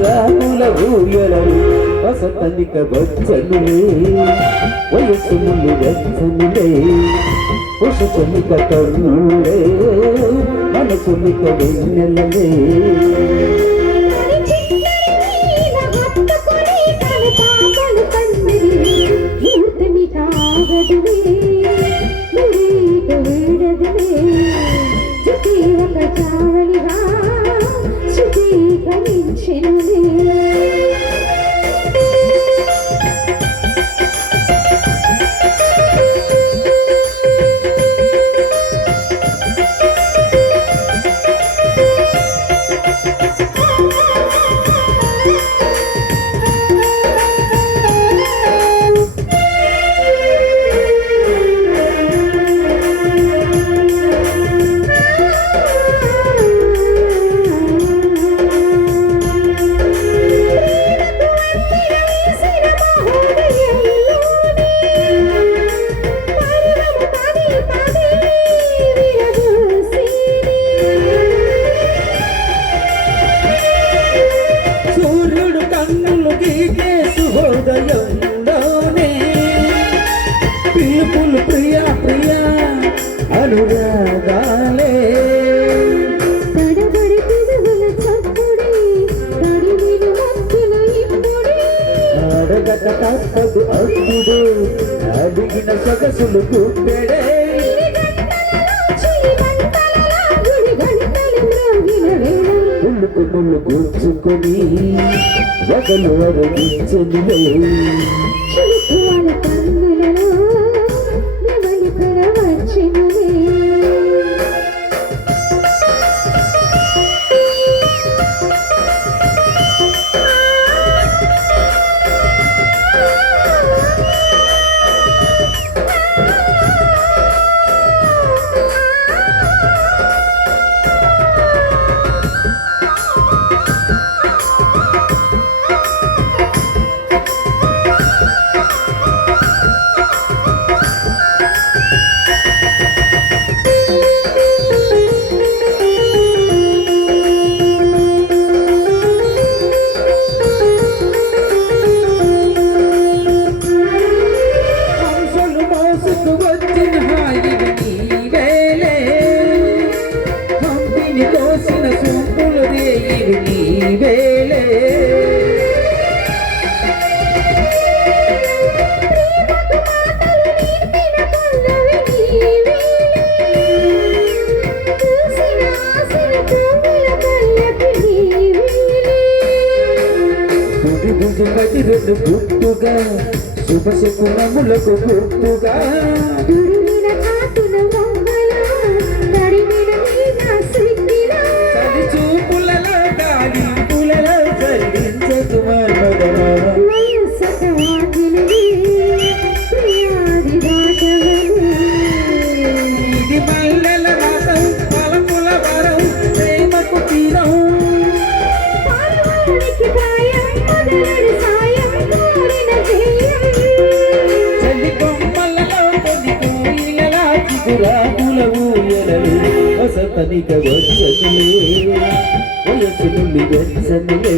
చిగురాకుల ఊయలలు వసతనిక వచ్చనులే వయస్సు ముందు వెచ్చనులే ఉషచనిక కన్నులే మనసునిక వెన్నెలలే పిలుపులు ప్రియా ప్రియా అనురాగాలే తడబడి పెదవుల చప్పుడే తడిమిను మత్తులు ఇప్పుడే అడగట తప్పదు అప్పుడు అడిగిన సొగసులు గుప్పెడే ముళ్ళు కూర్చుకొని వదలు అరగించనులే రెండు గుర్తుగా శుభశకునములకు గుర్తుగా తడి చూపులలో గాలి పులలో చల్లించదు మర్మదనా ఇది మల్లెల రాసం పలపుల వరం ప్రేమకు తీరం చల్లి కొమ్మలలో కొన్ని కోయిలలా చిగురాకుల ఊయలలు వసతనిక వచ్చనులే వయస్సు నుండి వెచ్చనులే